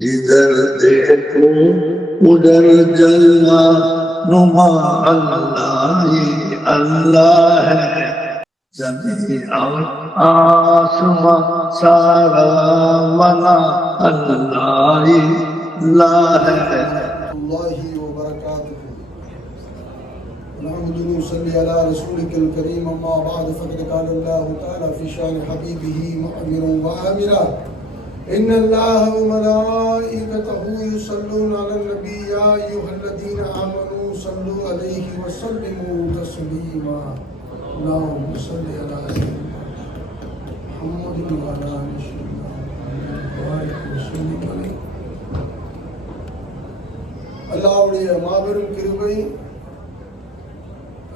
इधर देखो उधर जलवा नुमा अल्लाह ही अल्लाह है। जमीन और आसमां सारा मना अल्लाह ही अल्लाह है। نصلي على رسولك الكريم أما بعد فقد قال الله تعالى في شان حبيبه مؤمنا وآمرا إن الله وملائكته يصلون على النبي يا أيها الذين آمنوا صلوا عليه وسلموا تسليما اللهم صل على سيدنا محمد وعلى آل سيدنا محمد وبارك وسلم عليه. அல்லாஹ்வுடைய மாபெரும் கிருபை,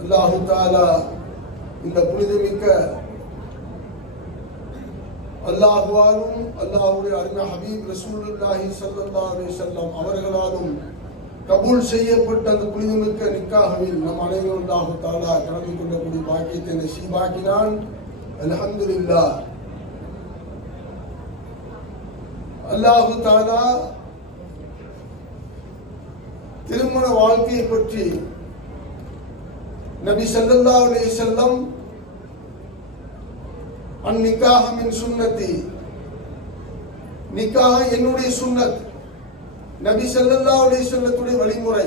அல்லாஹு தஆலா இந்த புனிதமிக்க அல்லாஹ்வாலும் அல்லாஹ்வுடைய அருமை ஹபீப் ரசூலுல்லாஹி ஸல்லல்லாஹு அலைஹி வஸல்லம் அவர்களாலும் கபூல் செய்யப்பட்ட அந்த புனிதமிக்க நிக்காஹ்வில் நம் அனைவரும் அல்லாஹு தஆலா கலந்து கொள்ளக்கூடிய பாக்கியத்தை நசீபாக்கினான். அல்ஹம்துலில்லாஹ். அல்லாஹு தஆலா திருமண வாழ்க்கையை பற்றி நபி ஸல்லல்லாஹு அலைஹி வஸல்லம் அந்நிக்காஹ் மின் சுன்னதி, நிக்காஹ் என்னுடைய சுன்னத், நபி ஸல்லல்லாஹு அலைஹி வஸல்லத்துடைய வழிமுறை.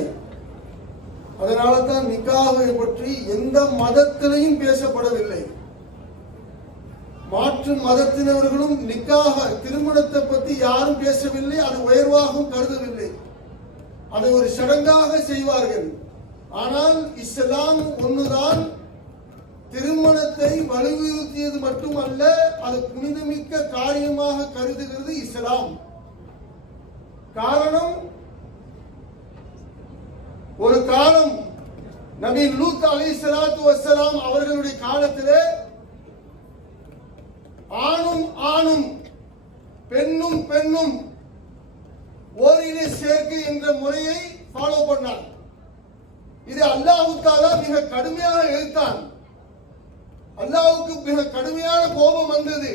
அதனால தான் நிக்காஹை பற்றி எந்த மதத்திலையும் பேசப்படவில்லை. மாற்று மதத்தினர்களும் நிக்காஹ திருமணத்தை பற்றி யாரும் பேசவில்லை, அது உயர்வாகவும் கருதவில்லை. அதை ஒரு சடங்காக செய்வார்கள். ஆனால் இஸ்லாம் ஒன்றுதான் திருமணத்தை வலியுறுத்தியது மட்டுமல்ல, அது புனிதமிக்க காரியமாக கருதுகிறது இஸ்லாம். காரணம், ஒரு காலம் நபி லூத் அலைஹிஸ்ஸலாத்து வஸ்ஸலாம் அவர்களுடைய காலத்திலே ஆணும் ஆணும் பெண்ணும் பெண்ணும் ஓரின சேர்க்கை என்ற முறையை ஃபாலோ பண்ணார். இது அல்லாஹ் தஆலா மிக கடுமையாக எதிர்த்தான். அல்லாஹ்வுக்கு மிக கடுமையான கோபம் வந்தது.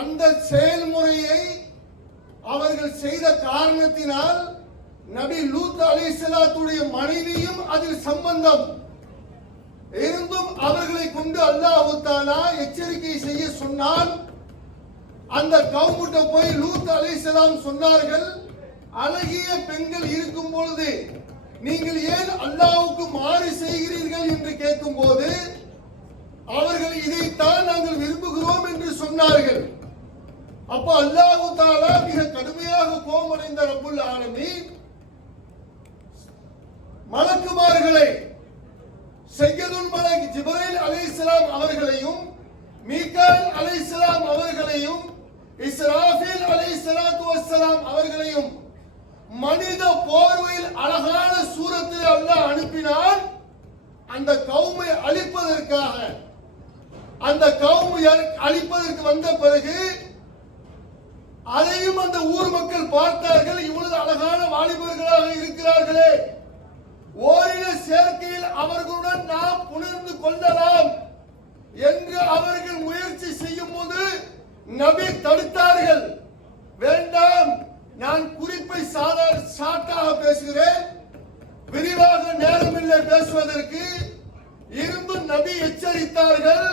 அந்த செயல்முறையை அவர்கள் செய்த காரணத்தினால் நபி லூத் அலைஹிஸ்ஸலாத்துடைய மனைவியும் அதில் சம்பந்தம் இருந்தும் அவர்களை கொண்டு அல்லாஹ் தஆலா எச்சரிக்கை செய்ய சொன்னான். அந்த கவுமுட்ட போய் லூத் அலைஹிஸ்ஸலாம் சொன்னார்கள், அழகிய பெண்கள் இருக்கும் பொழுது நீங்கள் ஏன் அல்லாஹ்வுக்கு மாறு செய்கிறீர்கள் என்று கேட்கும் போது அவர்கள் இதைத்தான் நாங்கள் விரும்புகிறோம் என்று சொன்னார்கள். அப்ப அல்லாஹ் தஆலா மிக கடுமையாக கோபமடைந்த ரப்புல் ஆலமீன் மலக்குமார்களை, சையதுல் மலக் ஜிப்ரீல் அலைஹிஸ்ஸலாம் அவர்களையும் மீகாயில் அலைஹிஸ்ஸலாம் அவர்களையும் இஸ்ராஃபீல் அலைஹிஸ்ஸலாத்து வஸ்ஸலாம் அவர்களையும் மனித போர்வையில் அழகான சூரத்தில் அல்லாஹ் அனுப்பினான். அந்த கௌமை அழிப்பதற்காக. அந்த கௌமை அழிப்பதற்கு வந்த பிறகு அதையும் அந்த ஊர் மக்கள் பார்த்தார்கள், இவ்வளவு அழகான வாலிபர்களாக இருக்கிறார்களே, ஓரின சேர்க்கையில் அவர்களுடன் நாம் புணர்ந்து கொள்ளலாம் என்று அவர்கள் முயற்சி செய்யும் போது நபி தடுத்தார்கள். வேண்டாம், நான் குறிப்பை சாட்டாக பேசுகிறேன், விரிவாக நேரமில்லை பேசுவதற்கு. இருந்தும் நபி எச்சரித்தார்கள்.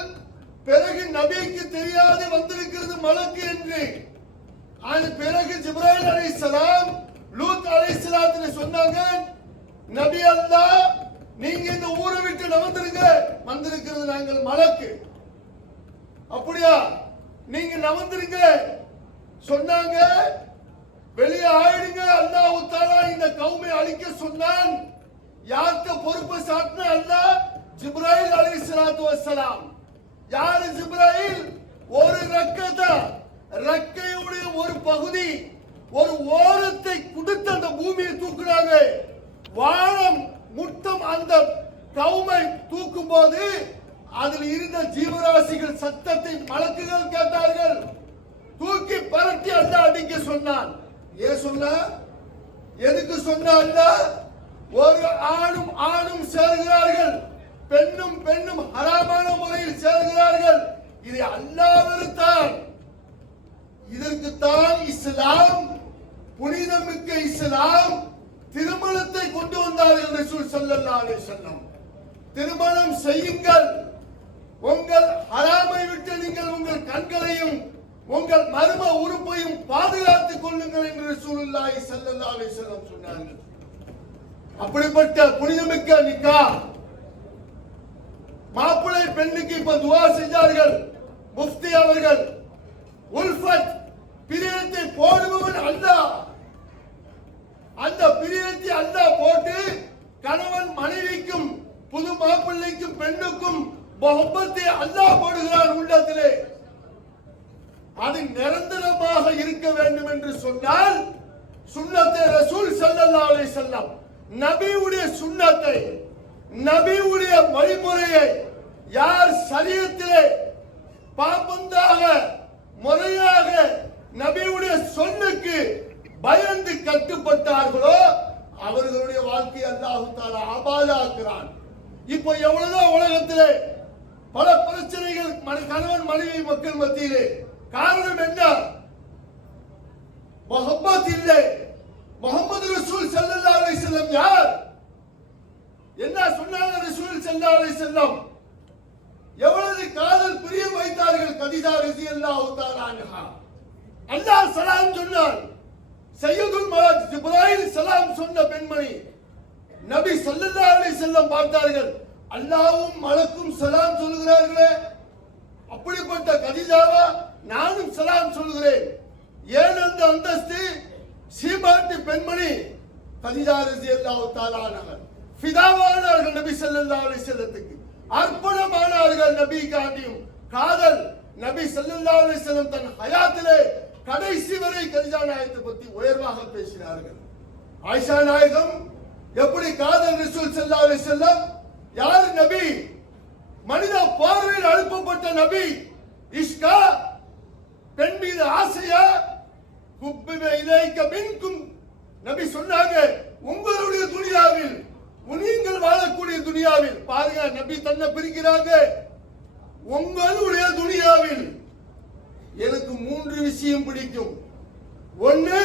பிறகு நபிக்கு தெரியாது வந்திருக்கிறது மலக்கு என்று. அது பிறகு ஜிப்ரீல் அலைஹிஸ்ஸலாம் லூத் அலைஹிஸ்ஸலாத்துக்கு சொன்னாங்க, நபி அல்லாஹ் நீங்க இந்த ஊரை விட்டு நவந்துருங்க, வந்திருக்கிறது நாங்கள் மலக்கு. அப்படியா, நீங்க நவந்துருங்க சொன்னாங்க. வெளியே ஆயிடுங்க. அல்லாஹ் தஆலா இந்த கௌமை அழிக்க சொன்னான். யார்கிட்ட பொறுப்பை சாட்டின அல்லாஹ்? ஜிப்ரீல் அலைஹிஸ்ஸலாத்து வஸ்ஸலாம். யாரு ஜிப்ரீல்? ஒரு ரக்கையுடைய ஒரு பகுதி, ஒரு ஓரத்தை கொடுத்து அந்த பூமியை தூக்குறாங்க. வானம் முட்டம் அந்த கௌமை தூக்கும் போது அதில் இருந்த ஜீவராசிகள் சத்தத்தை மலக்குகள் கேட்டார்கள். தூக்கி பரட்டி அல்லாஹ் அடிக்க சொன்னான். ஏன் சொன்னா? எதுக்கு சொன்னா? அல்லாஹ் ஒரு ஆணும் ஆணும் சேர்கிறார்கள், பெண்ணும் பெண்ணும் ஹராமான முறையில் சேர்கிறார்கள். இதை அல்லாஹ் வெறுத்தான். இதற்குத்தான் இஸ்லாம், புனிதமிக்க இஸ்லாம் திருமணத்தை கொண்டு வந்தார்கள் ரசூல் ஸல்லல்லாஹு அலைஹி வஸல்லம். திருமணம் செய்யுங்கள், உங்கள் ஹராமை விட்டு நீங்கள் உங்கள் கண்களையும் உங்கள் மர்ம உறுப்பையும் பாதுகாத்துக் கொள்ளுங்கள் என்று ரசூலுல்லாஹி ஸல்லல்லாஹு அலைஹி வஸல்லம் சொன்னார்கள். அப்படிப்பட்ட புனிதமிக்க நிக்காஹ், மாப்பிள்ளை பெண்ணுக்கு இப்ப துஆ செஞ்சார்கள் முஃப்தி அவர்கள். உல்ஃபத், பிரியத்தை போடுபவன் அல்லாஹ். அந்த பிரியத்தை அல்லாஹ் போட்டு கணவன் மனைவிக்கும் புது மாப்பிள்ளைக்கும் பெண்ணுக்கும் முஹப்பத்தை அல்லாஹ் போடுகிறான் உள்ளத்திலே. அது நிரந்தரமாக இருக்க வேண்டும் என்று சொன்னால் சுன்னத்தை ரசூல் ஸல்லல்லாஹு அலைஹி வஸல்லம், நபியுடைய சுன்னத்தை, நபியுடைய வழிமுறையை யார் ஷரியத்திலே பாபந்தாக முறையாக நபியுடைய சொல்லுக்கு பயந்து கட்டுப்பட்டார்களோ அவர்களுடைய வாழ்க்கை அல்லாஹ் தஆலா ஆபாதாக்குறான். இப்போ எவ்வளவுதான் உலகத்திலே பல பிரச்சனைகள் கணவன் மனைவி மக்கள் மத்தியிலே. காரணம் என்ன? முஹப்பத் இல்லை. முஹம்மது ரசூல் ஸல்லல்லாஹு அலைஹி வஸல்லம் யார்? என்ன சொன்னாங்க ரசூல் ஸல்லல்லாஹு அலைஹி வஸல்லம்? எவ்வளவு காதல் பிரியம் வைத்தார்கள் கதீஜா ரலியல்லாஹு தஆலா அன்ஹா. அல்லாஹ் சலாம் சொன்னார். சையதுல் மலாக் ஜிப்ராயில் சலாம் சொன்ன பெண்மணி நபி ஸல்லல்லாஹு அலைஹி வஸல்லம் பார்த்தார்கள். அல்லாஹ்வும் மலக்கும் சலாம் சொல்கிறார்களே, அப்படிப்பட்ட கதீஜாவா நானும் சலாம் சொல்கிறேன். ஏன் அந்த அந்தஸ்து? சீமாட்டி பெண்மணி கதீஜா ரலியல்லாஹு தஆலா அன்ஹா ஃபிதாவானார்கள் நபி ஸல்லல்லாஹு அலைஹி வஸல்லத்துக்கு, அர்ப்பணமானார்கள் நபி காட்டியும். காதல் நபி ஸல்லல்லாஹு அலைஹி வஸல்லம் தன் ஹயாத்திலே கடைசி வரை கதீஜா நாயகத்தை பற்றி உயர்வாக பேசினார்கள். ஆயிஷா நாயகம் எப்படி காதல் ரசூல் ஸல்லல்லாஹு அலைஹி வஸல்லம் யார் நபி? மனித பார்வையில் அனுப்பப்பட்ட நபி. இஷ்கா, பெண் மீது ஆசையா? குப்பிப இலைக்க மின்கும் நபி சொன்னாங்க. உங்களுடைய துனியாவில், நீங்கள் வாழக்கூடிய துனியாவில் பாருங்க, நபி தன்னை பிரிக்கிறாங்க. உங்களுடைய துனியாவில் எனக்கு 3 விஷயம் பிடிக்கும். ஒன்று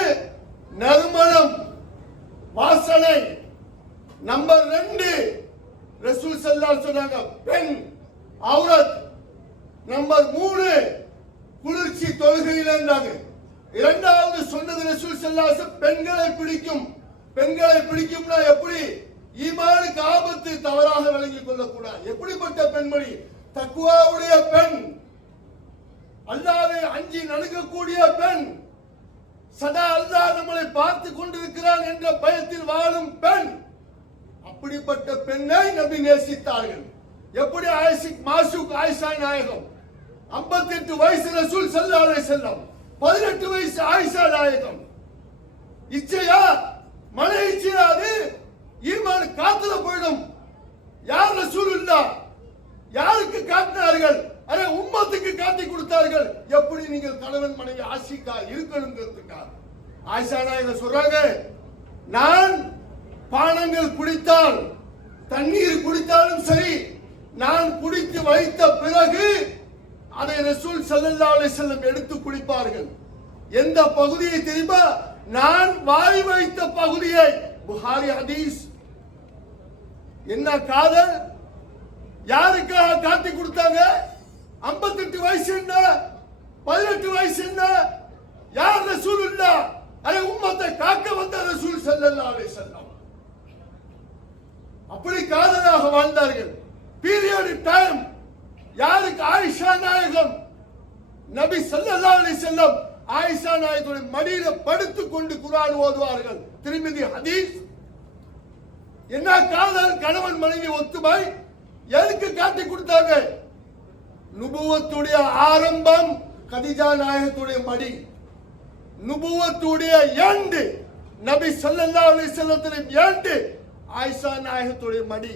நறுமணம், வாசனை. நம்பர் 2 ரசூல் ஸல்லல்லாஹு அலைஹி சொன்னாங்க பெண் அவுரத். நம்பர் 3 குளிர்ச்சி தொழுகையில் இருந்தாங்க. இரண்டாவது சொன்னது ரசூல் ஸல்லல்லாஹு அலைஹி வஸல்லம் பெண்களை பிடிக்கும். பெண்களை பிடிக்கும்னா எப்படி? ஈமானுக்கு ஆபத்து தவறாக விளங்கிக் கொள்ளக்கூடாது. எப்படிப்பட்ட பெண்மணி? தக்வாவுடைய பெண், அல்லாஹ்வை அஞ்சி நடுங்கக்கூடிய பெண், சதா அல்லாஹ் நம்மளை பார்த்து கொண்டிருக்கிறான் என்ற பயத்தில் வாழும் பெண். அப்படிப்பட்ட பெண்ணை நபி நேசித்தார்கள். எப்படி? ஆயிஷிக் மாசூக் ஆயிஷா நாயகம் 58 வயசு ரசூல் ஸல்லல்லாஹு அலைஹி வஸல்லம், 18 வயசு ஆயிஷா நாயகம். இச்சையா? மன இச்சையாது ஈமான் காத்துல போயிடும். யார் ரசூலுல்லாஹ் யாருக்கு காட்டினார்கள்? அரே உம்மத்துக்கு காட்டி கொடுத்தார்கள். எப்படி நீங்கள் கணவன் மனைவி ஆஷிகா இருக்கணும்ங்கிறதுக்காக. ஆயிஷா நாயகம் சொல்றாங்க, நான் பானங்கள் குடித்தால், தண்ணீர் குடித்தாலும் சரி, நான் குடித்து வைத்த பிறகு அதை ரசூல் ஸல்லல்லாஹு அலைஹி வஸல்லம் எடுத்து குடிப்பார்கள். எந்த பகுதியை தெரியுமா? நான் வாய் வைத்த பகுதியை. புகாரி ஹதீஸ். என்ன காதல்? யாருக்காக காட்டி கொடுத்தாங்க? 58 வயசு என்ன, 18 வயசு என்ன? யார் ரசூலுல்லாஹ்? அரே உம்மத்தை காக்க வந்த ரசூல் ஸல்லல்லாஹு அலைஹி வஸல்லம். அப்படி காதலாக வாழ்ந்தார்கள். பீரியட் டைம் யாருக்கு? ஆயிஷா நாயகம். நபி ஸல்லல்லாஹு அலைஹி வஸல்லம் ஆயிஷா நாயகத்துடைய மடியில படுத்துக் கொண்டு குர்ஆன் ஓதுவார்கள். திருமிதி ஹதீஸ். என்ன காதல்? கணவன் மனைவி ஒத்துமை. எதுக்கு காட்டி கொடுத்தாங்க? நுபுவத்துடைய ஆரம்பம் கதீஜா நாயகத்துடைய மடி. நுபுவத்துடைய எண்டு நபி ஸல்லல்லாஹு அலைஹி வஸல்லம் எண்டு ஆயிஷா நாயகத்துடைய மடி.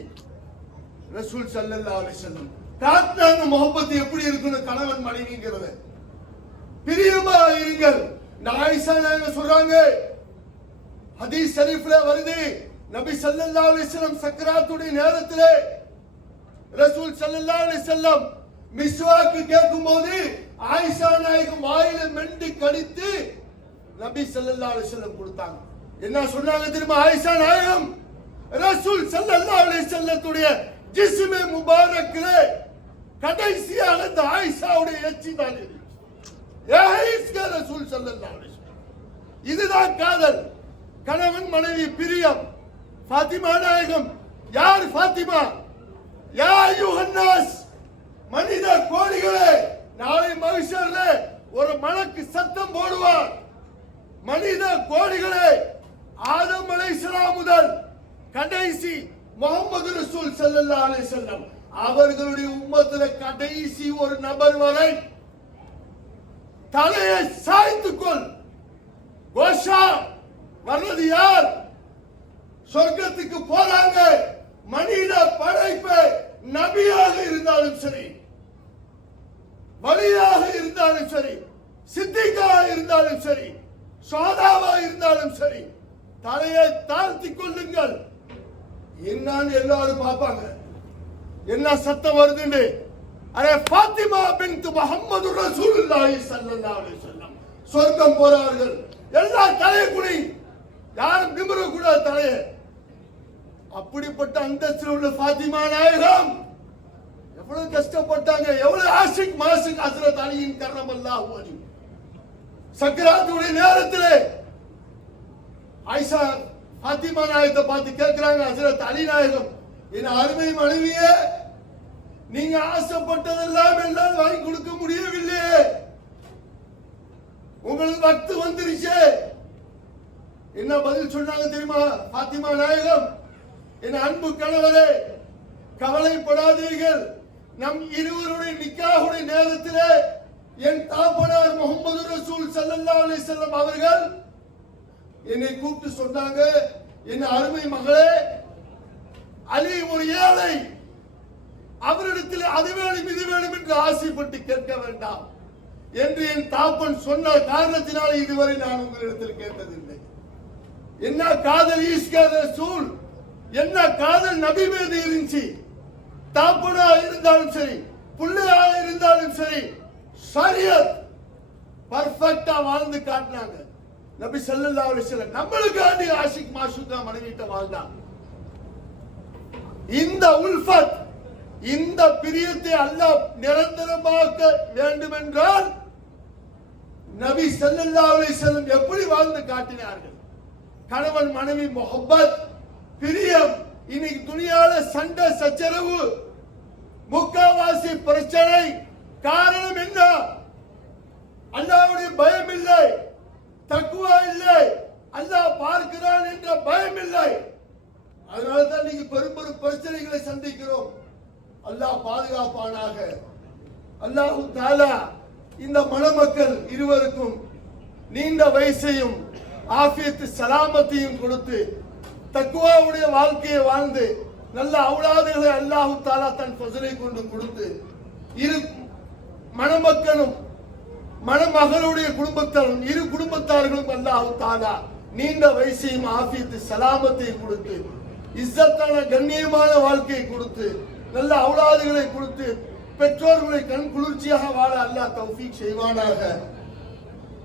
ரசூல் ஸல்லல்லாஹு அலைஹி வஸல்லம் காட்டினாங்க முஹப்பத் எப்படி இருக்கணும் கணவன் மனைவிங்கிறது. பிரியமா இருங்கள். ஆயிஷா நாயகம் சொல்றாங்க, ஹதீஸ் ஷரீஃப்ல வருது, நபி ஸல்லல்லாஹு அலைஹி வஸல்லம் சக்கராத்துடைய நேரத்திலே ரசூல் ஸல்லல்லாஹு அலைஹி வஸல்லம் மிஸ்வாக் கேட்கும்போது ஆயிஷா நாயகம் வாயில மெண்டு கடித்து நபி ஸல்லல்லாஹு அலைஹி வஸல்லம் கொடுத்தாங்க. என்ன சொன்னாங்க தெரியுமா? ஆயிஷா நாயகம் ரசூல் ஸல்லல்லாஹு அலைஹி வஸல்லத்துடைய ஜிஸ்மே முபாரக்கிலே கடைசியாக இந்த ஆயிஷாவுடைய எச்சி தான் இருந்துச்சு. ரசூல் ஸல்லல்லாஹு அலைஹி வஸல்லம். இதுதான் காதல். கணவன் மனைவி பிரியம். ஃபாத்திமா நாயகம் யார்? ஃபாத்திமா யா அய்யுஹன்னாஸ், மனித கோடிகளே, நாளை மஹ்ஷர்ல ஒரு மலக்கு சத்தம் போடுவார். மனித கோடிகளே, ஆதம் அலைஹிஸ்ஸலாம் முதல் கடைசி முஹம்மது ரசூல் ஸல்லல்லாஹு அலைஹி வஸல்லம் அவர்களுடைய உம்மத்தில கடைசி ஒரு நபர் வரை தலையை சாய்த்துக்கொள். கோஷா வர்றது யார்? சொர்க்கத்துக்கு போறாங்க. மனித படைப்பு நபியாக இருந்தாலும் சரி, வலியாக இருந்தாலும் சரி, சித்திகாக இருந்தாலும் சரி, சோதாவா இருந்தாலும் சரி, தலையை தாழ்த்தி கொள்ளுங்கள். என்னன்னு எல்லாரும் பார்ப்பாங்க. என்ன சத்தம் வருதுன்னு. அரே ஃபாத்திமா பின்த் முஹம்மது ரசூலுல்லாஹி ஸல்லல்லாஹு அலைஹி வஸல்லம் சொர்க்கம் போறார்கள். எல்லா தலையை குனி, யாரும் நிமிர கூடாது தலையை. அப்படிப்பட்ட அந்தஸ்தில் உள்ள ஃபாத்திமா நாயகம் எவ்வளவு கஷ்டப்பட்டாங்க, எவ்வளவு ஆஷிக் மாஷிக் ஹஸ்ரத் அலியின் கர்ரமல்லாஹு வஜ்ஹு. சக்கராத்துடைய நேரத்திலே ஆயிஷா ஃபாத்திமா நாயகத்தை பார்த்து கேட்கிறாங்க, ஹஸ்ரத் அலி நாயகம், என் அருமை மனைவியே, நீங்க ஆசைப்பட்டதெல்லாம் எல்லாம் வாங்கி கொடுக்க முடியவில்லையே, உங்களுக்கு வக்து வந்துருச்சு. என்ன பதில் சொன்னாங்க தெரியுமா? ஃபாத்திமா நாயகம், என் அன்பு கணவரே, கவலைப்படாதீர்கள். நம் இருவருடைய நிக்காஹுடைய நேரத்திலே என் தாப்பனார் முஹம்மது ரசூல் ஸல்லல்லாஹு அலைஹி வஸல்லம் அவர்கள் என்னை கூப்பிட்டு சொன்னாங்க, என் அருமை மகளே, அலி ஒரு ஏழை, அவரிடத்தில் அது வேணும் இது வேணும் என்று ஆசைப்பட்டு கேட்க வேண்டாம் என்று என் தாப்பன் சொன்ன காரணத்தினால் இதுவரை நான் உங்களிடத்தில் கேட்டதில்லை. என்ன காதல் ஈஸ்கா ரசூல், என்ன காதல் நபி மீது இருந்துச்சு. தாப்பனா இருந்தாலும் சரி, பிள்ளையா இருந்தாலும் சரி, ஷரியத் பர்ஃபெக்ட்டா வாழ்ந்து காட்டினாங்க. நபி ஸல்லல்லாஹு அலைஹி வஸல்லம் நம்மளுக்காண்டி ஆஷிக் மாஷூக்கா மனைவிட்ட வாழ்ந்தாங்க. இந்த உல்ஃபத், இந்த பிரியத்தை அல்லாஹ் நிரந்தரமாக்க வேண்டும் என்றால் நபி ஸல்லல்லாஹு அலைஹி வஸல்லம் எப்படி வாழ்ந்து காட்டினார்கள்? கணவன் மனைவி முஹப்பத், பிரியம். இன்னைக்கு துனியால சண்டை சச்சரவு, முக்காவாசி பிரச்சனை. காரணம் என்ன? அல்லாஹ்வுடைய பயம் இல்லை, தக்வா இல்லை, அல்லாஹ் பார்க்கிறான் என்ற பயம் இல்லை. அதனால தான் நீங்க பெரும் பெரும் பிரச்சனைகளை சந்திக்கிறோம். அல்லாஹ் பாதுகாப்பானாக. அல்லாஹு தஆலா இந்த மணமக்கள் இருவருக்கும் நீண்ட வயசையும் ஆஃபியத் சலாமத்தையும் கொடுத்து தக்வாவுடைய வாழ்க்கையை வாழ்ந்து நல்ல அவுலாதுகளை அல்லாஹு தஆலா தன் ஃபஸலை கொண்டு கொடுத்து இரு மணமக்களும் மணமகளுடைய குடும்பத்தாரும் இரு குடும்பத்தார்களும் அல்லாஹு தஆலா நீண்ட வயசையும் ஆஃபியத் சலாமத்தையும் கொடுத்து இஸ்ஸத்தான கண்ணியமான வாழ்க்கையை கொடுத்து நல்ல அவுலாதுகளை கொடுத்து பெற்றோர்களை கண் குளிர்ச்சியாக வாழ அல்லாஹ் தௌஃபீக் செய்வானாக.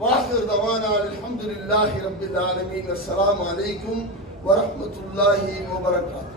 வாஹிர் தவானா அல்ஹம்துலில்லாஹி ரப்பில் ஆலமீன். அஸ்ஸலாமு அலைக்கும் வரஹ்மத்துல்லாஹி வபரகாத்துஹு.